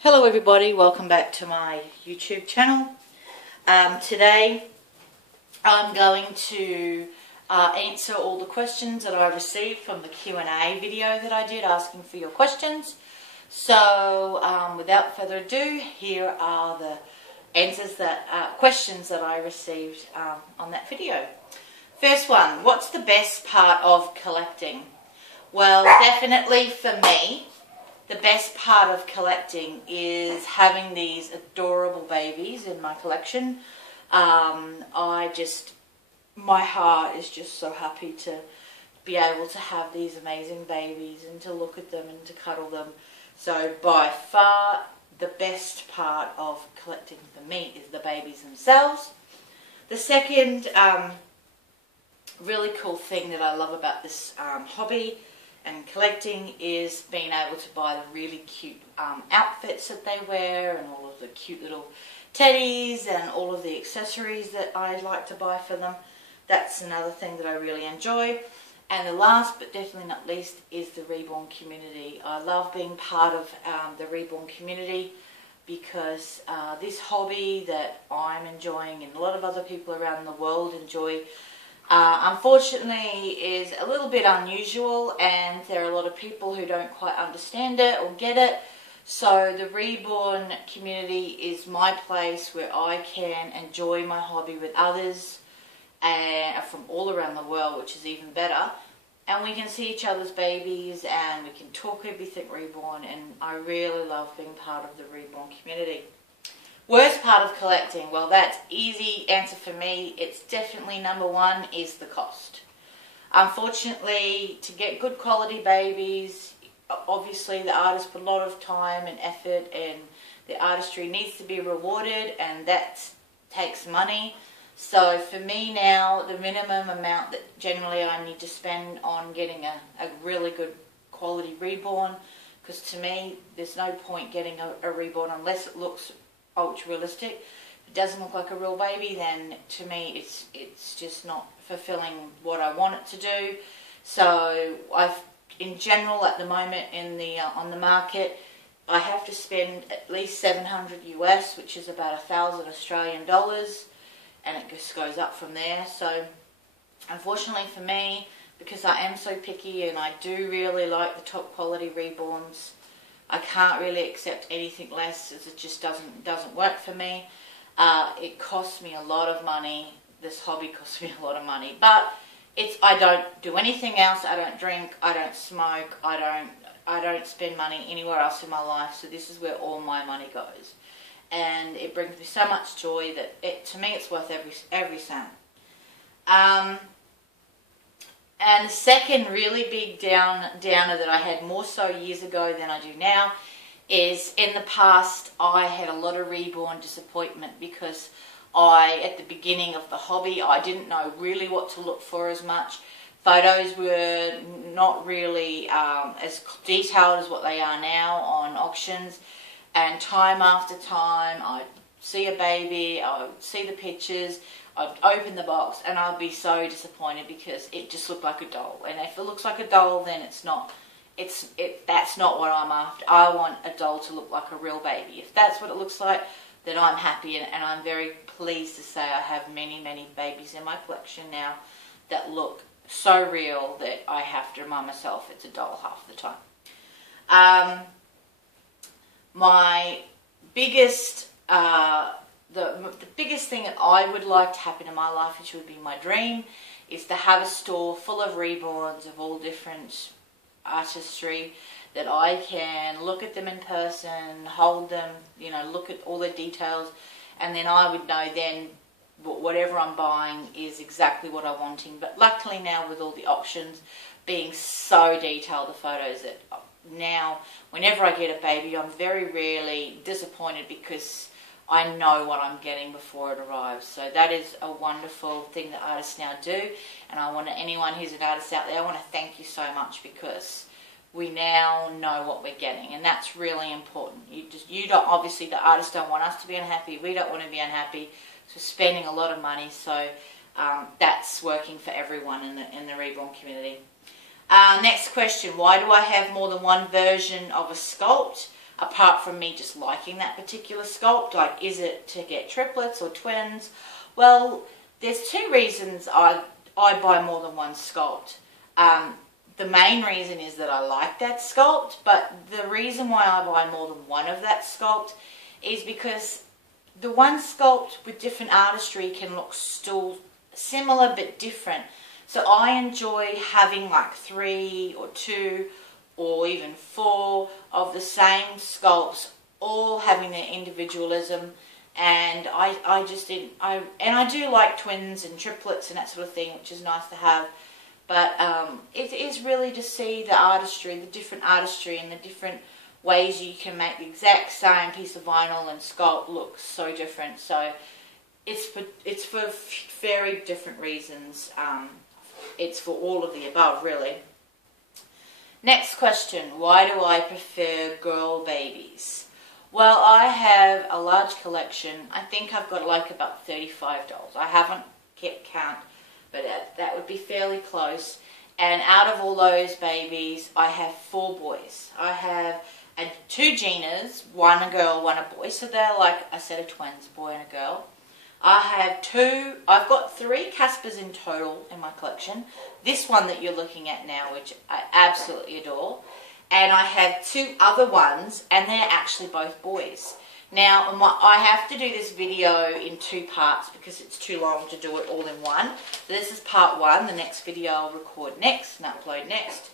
Hello everybody, welcome back to my YouTube channel. Today I'm going to answer all the questions that I received from the Q&A video that I did asking for your questions. So without further ado, here are the questions that I received on that video. First one, what's the best part of collecting? Well, definitely for me, the best part of collecting is having these adorable babies in my collection. My heart is just so happy to be able to have these amazing babies and to look at them and to cuddle them. So by far the best part of collecting for me is the babies themselves. The second really cool thing that I love about this hobby and collecting is being able to buy the really cute outfits that they wear and all of the cute little teddies and all of the accessories that I like to buy for them. That's another thing that I really enjoy. And the last but definitely not least is the Reborn community. I love being part of the Reborn community because this hobby that I'm enjoying and a lot of other people around the world enjoy unfortunately is a little bit unusual, and there are a lot of people who don't quite understand it or get it. So the Reborn community is my place where I can enjoy my hobby with others and from all around the world, which is even better. And we can see each other's babies and we can talk everything Reborn, and I really love being part of the Reborn community. Worst part of collecting? Well, that's easy answer for me. It's definitely number one is the cost. Unfortunately, to get good quality babies, obviously the artists put a lot of time and effort, and the artistry needs to be rewarded, and that takes money. So for me now, the minimum amount that generally I need to spend on getting a really good quality Reborn, because to me there's no point getting a Reborn unless it looks ultra realistic. If it doesn't look like a real baby, then to me it's just not fulfilling what I want it to do. So in general at the moment on the market, I have to spend at least $700 US, which is about 1,000 Australian dollars, and it just goes up from there. So unfortunately for me, because I am so picky and I do really like the top quality Reborns, I can't really accept anything less, as it just doesn't work for me. It costs me a lot of money. This hobby costs me a lot of money, but I don't do anything else. I don't drink. I don't smoke. I don't spend money anywhere else in my life. So this is where all my money goes, and it brings me so much joy that to me it's worth every cent. And the second really big downer that I had more so years ago than I do now is in the past I had a lot of Reborn disappointment because at the beginning of the hobby, I didn't know really what to look for as much. Photos were not really as detailed as what they are now on auctions, and time after time I'd see a baby, I would see the pictures, I'd open the box and I'd be so disappointed because it just looked like a doll. And if it looks like a doll, then that's not what I'm after. I want a doll to look like a real baby. If that's what it looks like, then I'm happy, and I'm very pleased to say I have many babies in my collection now that look so real that I have to remind myself it's a doll half the time. My biggest the biggest thing that I would like to happen in my life, which would be my dream, is to have a store full of Reborns of all different artistry, that I can look at them in person, hold them, look at all the details, and then I would know then whatever I'm buying is exactly what I'm wanting. But luckily now, with all the auctions being so detailed, the photos, that now whenever I get a baby, I'm very rarely disappointed because I know what I'm getting before it arrives. So that is a wonderful thing that artists now do, and I want anyone who's an artist out there, I want to thank you so much, because we now know what we're getting, and that's really important. You don't, obviously the artists don't want us to be unhappy, we don't want to be unhappy, so spending a lot of money. So that's working for everyone in the Reborn community. Next question, why do I have more than one version of a sculpt? apart from me just liking that particular sculpt. Like, is it to get triplets or twins? Well, there's two reasons I buy more than one sculpt. The main reason is that I like that sculpt, but the reason why I buy more than one of that sculpt is because the one sculpt with different artistry can look still similar but different. So I enjoy having like 3 or 2 or even 4 of the same sculpts, all having their individualism. And I do like twins and triplets and that sort of thing, which is nice to have. But it is really to see the artistry, the different artistry and the different ways you can make the exact same piece of vinyl and sculpt look so different. So it's for very different reasons. It's for all of the above, really. Next question, why do I prefer girl babies? Well, I have a large collection. I think I've got like about 35 dolls. I haven't kept count, but that would be fairly close. And out of all those babies, I have 4 boys. I have 2 Ginas, one a girl, one a boy. So they're like a set of twins, a boy and a girl. I've got 3 Caspers in total in my collection. This one that you're looking at now, which I absolutely adore. And I have 2 other ones, and they're actually both boys. Now, I have to do this video in 2 parts because it's too long to do it all in one. So this is part 1. The next video I'll record next and upload next.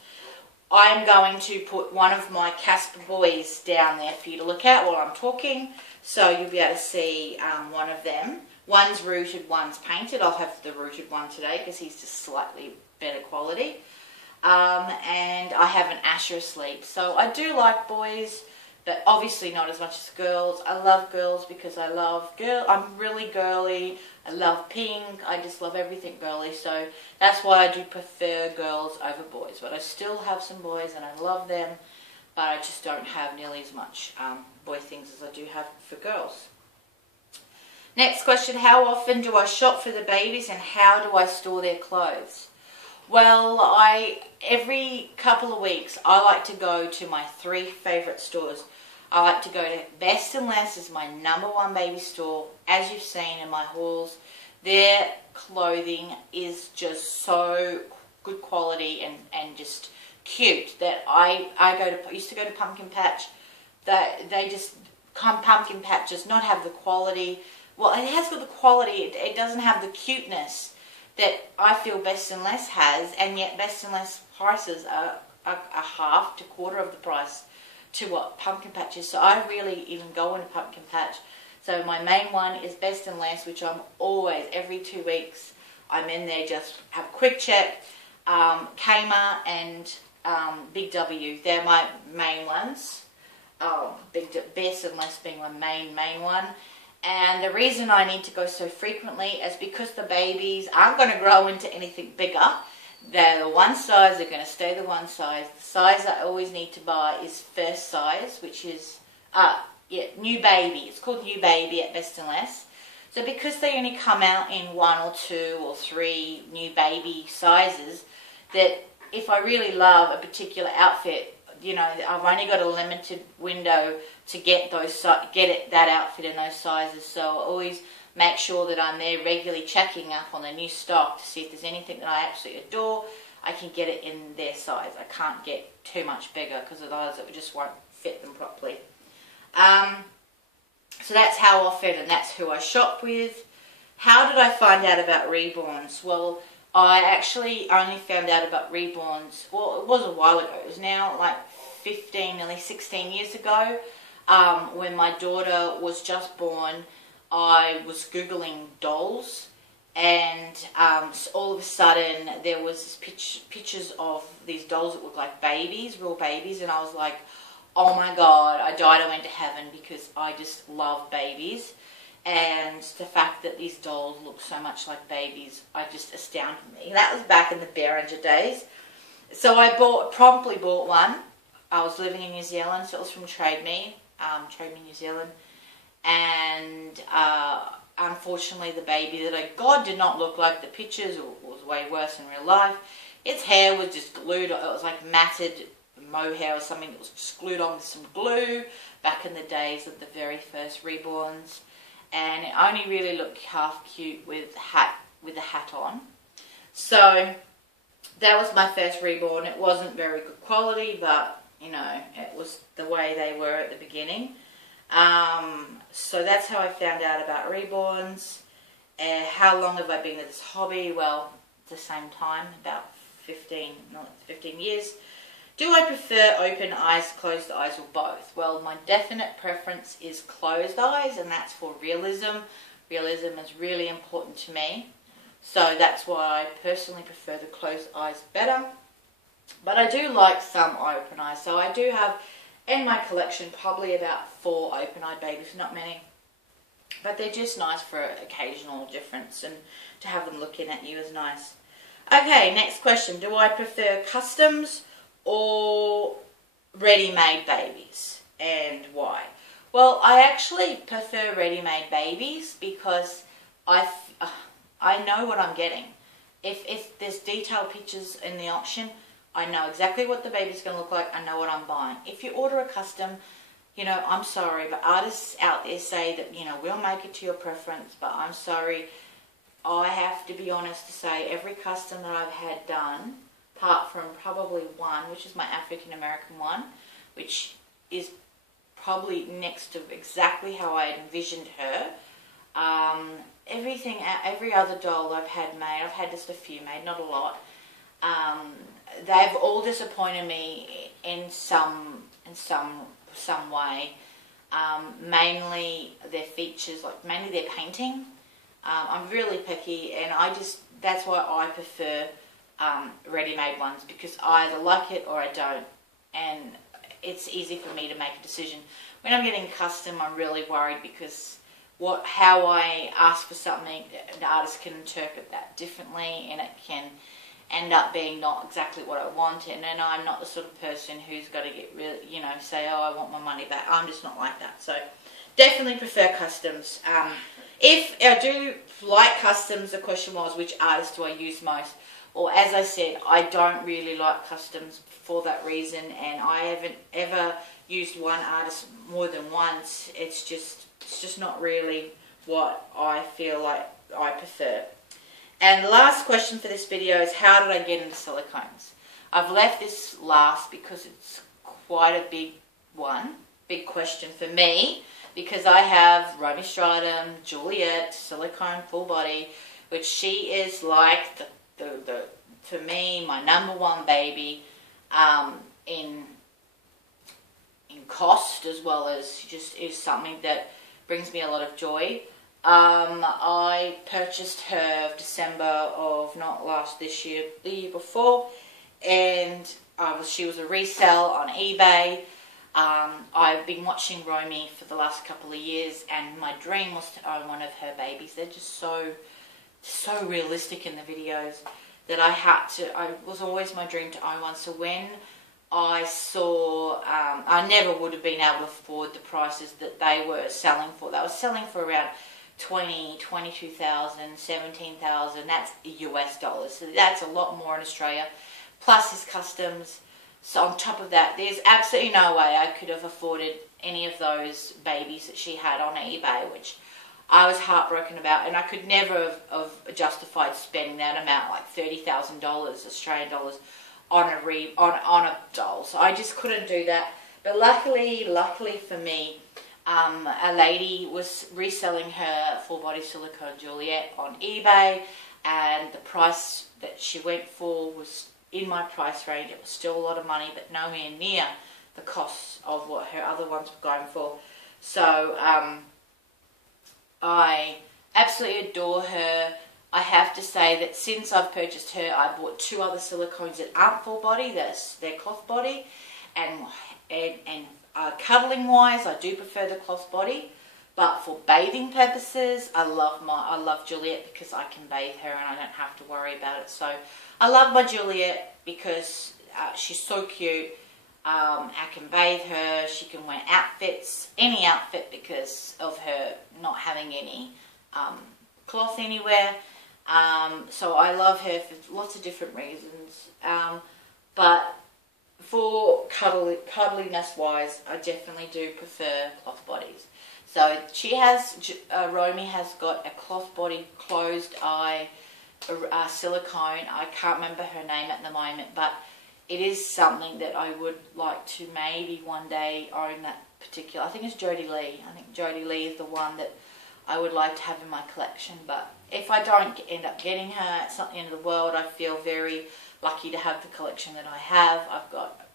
I'm going to put one of my Casper boys down there for you to look at while I'm talking. So you'll be able to see one of them. One's rooted, one's painted. I'll have the rooted one today because he's just slightly better quality. And I have an Asher asleep. So I do like boys, but obviously not as much as girls. I love girls because I'm really girly. I love pink. I just love everything girly. So that's why I do prefer girls over boys. But I still have some boys and I love them, but I just don't have nearly as much boy things as I do have for girls. Next question, how often do I shop for the babies and how do I store their clothes? Well, every couple of weeks, I like to go to my 3 favourite stores. I like to go to Best and Less is my #1 baby store. As you've seen in my hauls, their clothing is just so good quality and just cute that I used to go to Pumpkin Patch. Pumpkin Patch does not have the quality. Well, it has got the quality. It doesn't have the cuteness that I feel Best and Less has, and yet Best and Less prices are a half to quarter of the price to what Pumpkin Patch is. So I really even go into Pumpkin Patch. So my main one is Best and Less, which I'm always, every 2 weeks, I'm in there, just have a quick check. Kmart and Big W, they're my main ones. Best and Less being my main one. And the reason I need to go so frequently is because the babies aren't going to grow into anything bigger. They're the one size, they're going to stay the one size. The size I always need to buy is first size, which is, new baby. It's called new baby at Best and Less. So because they only come out in 1 or 2 or 3 new baby sizes, that if I really love a particular outfit, you know, I've only got a limited window to get that outfit in those sizes. So I always make sure that I'm there regularly checking up on the new stock to see if there's anything that I absolutely adore. I can get it in their size. I can't get too much bigger because otherwise it just won't fit them properly. So that's how often and that's who I shop with. How did I find out about Reborns? Well, I actually only found out about Reborns, well, it was a while ago. It was now like 15, nearly 16 years ago. When my daughter was just born, I was Googling dolls, and so all of a sudden there was pictures of these dolls that looked like babies, real babies, and I was like, oh my God, I died, I went to heaven, because I just love babies. And the fact that these dolls look so much like babies, I just astounded me. That was back in the Behringer days. So I promptly bought one. I was living in New Zealand, so it was from Trade Me New Zealand. And unfortunately, the baby that I got did not look like the pictures, or was way worse in real life. Its hair was just glued. It was like matted mohair or something that was just glued on with some glue back in the days of the very first Reborns, and it only really looked half cute with a hat on. So that was my first Reborn. It wasn't very good quality, but you know, it was the way they were at the beginning. So that's how I found out about Reborns. How long have I been in this hobby? Well, at the same time, about 15 years. Do I prefer open eyes, closed eyes, or both? Well, my definite preference is closed eyes, and that's for realism. Realism is really important to me. So that's why I personally prefer the closed eyes better. But I do like some open eyes. So I do have in my collection probably about 4 open-eyed babies, not many. But they're just nice for occasional difference, and to have them looking at you is nice. Okay, next question. Do I prefer customs or ready-made babies, and why? Well, I actually prefer ready-made babies because I know what I'm getting. If there's detailed pictures in the auction, I know exactly what the baby's going to look like. I know what I'm buying. If you order a custom, you know, I'm sorry, but artists out there say that, you know, we'll make it to your preference, but I'm sorry. I have to be honest to say every custom that I've had done, apart from probably one, which is my African American one, which is probably next to exactly how I envisioned her. Every other doll I've had made, I've had just a few made, not a lot. They've all disappointed me in some way. Mainly their features, like mainly their painting. I'm really picky, and that's why I prefer ready-made ones, because I either like it or I don't, and it's easy for me to make a decision. When I'm getting custom, I'm really worried because how I ask for something, the artist can interpret that differently, and it can end up being not exactly what I want. And then I'm not the sort of person who's got to get really, you know, say, oh, I want my money back. I'm just not like that. So definitely prefer customs. If I do like customs, the question was, which artist do I use most? Well, as I said, I don't really like customs for that reason, and I haven't ever used one artist more than once. It's just not really what I feel like I prefer. And the last question for this video is, how did I get into silicones? I've left this last because it's quite a big question for me, because I have Romy Stratum, Juliet, silicone full body, which she is like for me, my #1 baby, in cost, as well as just is something that brings me a lot of joy. I purchased her December of this year, the year before, and she was a resale on eBay. I've been watching Romy for the last couple of years, and my dream was to own one of her babies. They're just so realistic in the videos that it was always my dream to own one. So when I saw, I never would have been able to afford the prices that they were selling for. They were selling for around $20,000, $22,000, $17,000. That's US dollars. So that's a lot more in Australia. Plus his customs. So on top of that, there's absolutely no way I could have afforded any of those babies that she had on eBay, which I was heartbroken about, and I could never have justified spending that amount, like $30,000 Australian dollars, on a doll. So I just couldn't do that. But luckily for me, a lady was reselling her full body silicone Juliet on eBay, and the price that she went for was in my price range. It was still a lot of money, but nowhere near the costs of what her other ones were going for. So I absolutely adore her. I have to say that since I've purchased her, I bought 2 other silicones that aren't full body. They're cloth body, and cuddling wise, I do prefer the cloth body. But for bathing purposes, I love Juliet because I can bathe her and I don't have to worry about it. So I love my Juliet because she's so cute. I can bathe her. She can wear outfits, any outfit, because of her not having any cloth anywhere. So I love her for lots of different reasons. But for cuddliness wise, I definitely do prefer cloth bodies. So she has, Romy has got a cloth body closed eye silicone. I can't remember her name at the moment, but it is something that I would like to maybe one day own that particular. I think it's Jodie Lee. I think Jodie Lee is the one that I would like to have in my collection. But if I don't end up getting her, it's not the end of the world. I feel very lucky to have the collection that I have.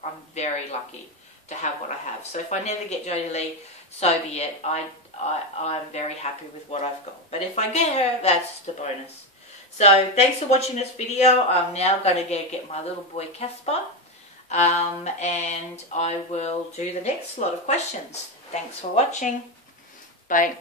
I'm very lucky to have what I have. So if I never get Jodie Lee, so be it. I'm very happy with what I've got. But if I get her, that's just a bonus. So thanks for watching this video. I'm now going to get my little boy Casper, and I will do the next lot of questions. Thanks for watching. Bye.